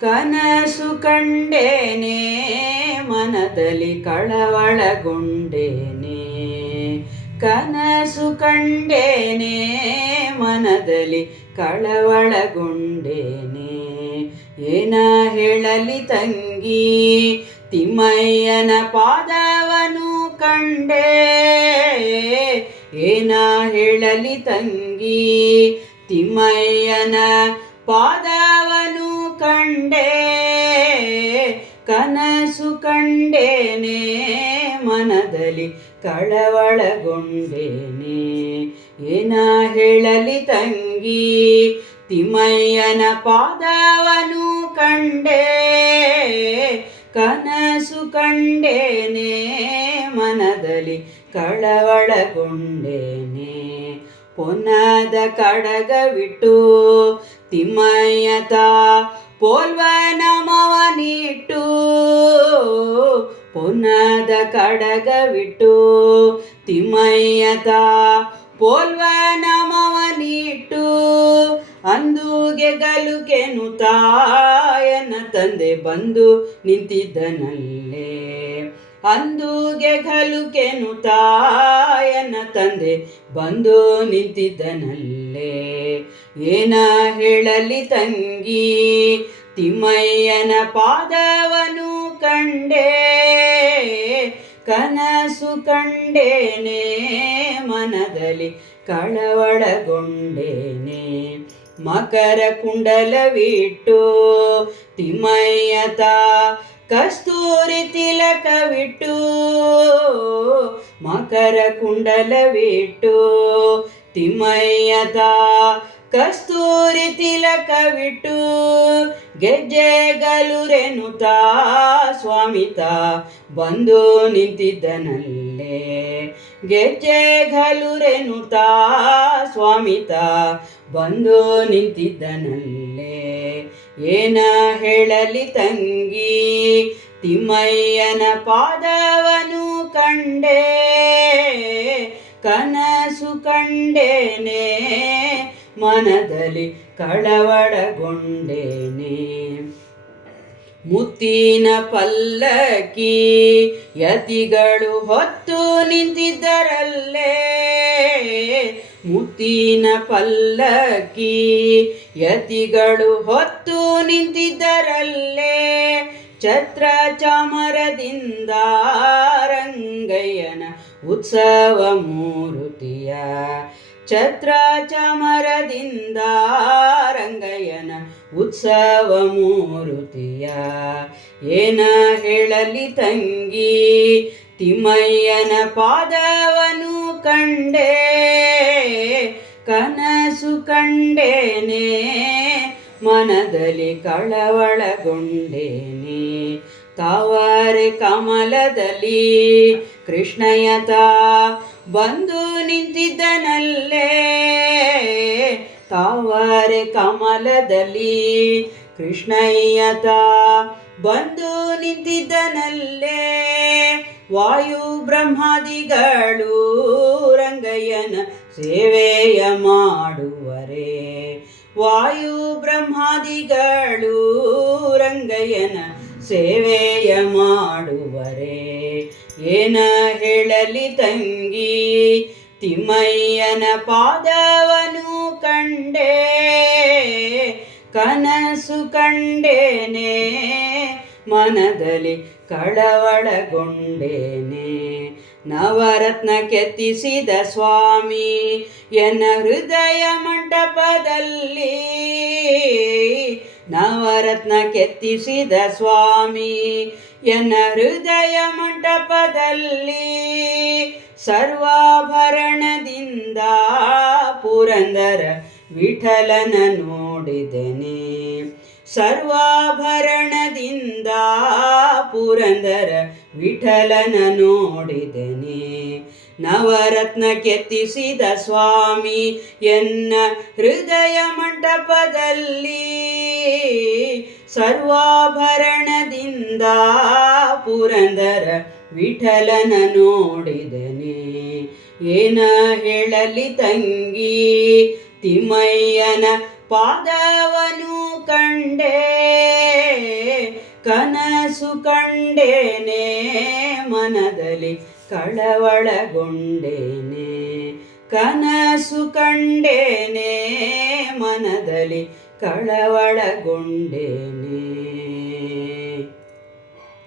ಕನಸು ಕಂಡೇನೆ ಮನದಲ್ಲಿ ಕಳವಳಗೊಂಡೇನೆ. ಕನಸು ಕಂಡೇನೆ ಮನದಲ್ಲಿ ಕಳವಳಗೊಂಡೇನೆ. ಏನ ಹೇಳಲಿ ತಂಗಿ ತಿಮ್ಮಯ್ಯನ ಪಾದವನು ಕಂಡೆ. ಏನ ಹೇಳಲಿ ತಂಗಿ ತಿಮ್ಮಯ್ಯನ ಪಾದವನು ಕಂಡೆ. ಕನಸು ಕಂಡೇನೆ ಮನದಲ್ಲಿ ಕಳವಳಗೊಂಡೇನೆ. ಏನ ಹೇಳಲಿ ತಂಗಿ ತಿಮ್ಮಯ್ಯನ ಪಾದವನು ಕಂಡೆ. ಕನಸು ಕಂಡೇನೆ ಮನದಲ್ಲಿ ಕಳವಳಗೊಂಡೇನೆ. ಪೊನ್ನದ ಕಡಗವಿಟ್ಟು ತಿಮ್ಮಯ್ಯತ ಪೋಲ್ವ ನಮವನಿಟ್ಟು. ಪೊನ್ನದ ಕಡಗವಿಟ್ಟು ತಿಮ್ಮಯ್ಯತ ಪೋಲ್ವ ನಮವನಿಟ್ಟು. ಅಂದುಗೆ ಗಲುಕೆನು ತಾಯನ ತಂದೆ ಬಂದು ನಿಂತಿದ್ದನಲ್ಲೇ. ಅಂದುಗೆ ಗಲುಕೆನು ತಾಯನ ತಂದೆ ಬಂದು ನಿಂತಿದ್ದನಲ್ಲೇ. ಏನ ಹೇಳಲಿ ತಂಗಿ ತಿಮ್ಮಯ್ಯನ ಪಾದವನು ಕಂಡೆ. ಕನಸು ಕಂಡೇನೆ ಮನದಲ್ಲಿ ಕಳವಳಗೊಂಡೇನೆ. ಮಕರ ಕುಂಡಲವಿಟ್ಟು ತಿಮ್ಮಯ್ಯತ ಕಸ್ತೂರಿ ತಿಲಕವಿಟ್ಟು. ಮಕರ ಕುಂಡಲವಿಟ್ಟು ತಿಮ್ಮಯ್ಯತ ಕಸ್ತೂರಿ ತಿಲಕವಿಟ್ಟು. ಗೆಜ್ಜೆಗಲುರೆನುತ್ತಾ ಸ್ವಾಮಿತ ಬಂದು ನಿಂತಿದ್ದನಲ್ಲೇ. ಗೆಜ್ಜೆಗಲುರೆನುತ್ತಾ ಸ್ವಾಮಿತ ಬಂದು ನಿಂತಿದ್ದನಲ್ಲೇ. ಏನ ಹೇಳಲಿ ತಂಗಿ ತಿಮ್ಮಯ್ಯನ ಪಾದವನು ಕಂಡೆ. ಕನಸು ಕಂಡೇನೆ ಮನದಲ್ಲಿ ಕಳವಳಗೊಂಡೇನೆ. ಮುತ್ತಿನ ಪಲ್ಲಕ್ಕಿ ಯತಿಗಳು ಹೊತ್ತು ನಿಂತಿದ್ದರಲ್ಲೇ. ಮುತ್ತಿನ ಪಲ್ಲಕ್ಕಿ ಯತಿಗಳು ಹೊತ್ತು ನಿಂತಿದ್ದರಲ್ಲೇ. ಛತ್ರ ಚಾಮರದಿಂದ ರಂಗಯ್ಯನ ಉತ್ಸವ ಮೂರುತಿಯ. ಛತ್ರ ಚಾಮರದಿಂದ ರಂಗಯ್ಯನ ಉತ್ಸವ ಮೂರುತಿಯ. ಏನ ಹೇಳಲಿ ತಂಗಿ ತಿಮ್ಮಯ್ಯನ ಪಾದವನು ಕಂಡೆ. ಕನಸು ಕಂಡೇನೆ ಮನದಲ್ಲಿ ಕಳವಳಗೊಂಡೇನೆ. ತಾವರೆ ಕಮಲದಲ್ಲಿ ಕೃಷ್ಣಯ್ಯತ ಬಂದು ನಿಂತಿದ್ದನಲ್ಲೇ. ತಾವರೆ ಕಮಲದಲ್ಲಿ ಕೃಷ್ಣಯ್ಯತ ಬಂದು ನಿಂತಿದ್ದನಲ್ಲೇ. ವಾಯು ಬ್ರಹ್ಮಾದಿಗಳು ರಂಗಯ್ಯನ ಸೇವೆಯ ಮಾಡುವರೆ. ವಾಯು ಬ್ರಹ್ಮಾದಿಗಳು ರಂಗಯ್ಯನ ಸೇವೆಯ ಮಾಡುವರೆ. ಏನ ಹೇಳಲಿ ತಂಗಿ ತಿಮ್ಮಯ್ಯನ ಪಾದವನು ಕಂಡೆ. ಕನಸು ಕಂಡೇನೆ ಮನದಲ್ಲಿ ಕಳವಳಗೊಂಡೇನೆ. ನವರತ್ನ ಕೆತ್ತಿಸಿದ ಸ್ವಾಮಿ ಎನ್ನ ಹೃದಯ ಮಂಟಪದಲ್ಲಿ. ನವರತ್ನ ಕೆತ್ತಿಸಿದ ಸ್ವಾಮಿ ಎನ್ನ ಹೃದಯ ಮಂಟಪದಲ್ಲಿ. ಸರ್ವಾಭರಣದಿಂದ ಪುರಂದರ ವಿಠಲನ ನೋಡಿದೆನೆ. ಸರ್ವಾಭರಣದಿಂದ ಪುರಂದರ ವಿಠಲನ ನೋಡಿದೆನೆ. ನವರತ್ನ ಕೆತ್ತಿಸಿದ ಸ್ವಾಮಿ ಎನ್ನ ಹೃದಯ ಮಂಟಪದಲ್ಲಿ. ಸರ್ವಾಭರಣದಿಂದ ಪುರಂದರ ವಿಠಲನ ನೋಡಿದನೆ. ಏನ ಹೇಳಲಿ ತಂಗಿ ತಿಮ್ಮಯ್ಯನ ಪಾದವನು ಕಂಡೆ. ಕನಸು ಕಂಡೇನೆ ಮನದಲ್ಲಿ ಕಳವಳಗೊಂಡೇನೆ. ಕನಸು ಕಂಡೇನೆ ಮನದಲ್ಲಿ ಕಳವಳಗೊಂಡೇನೆ.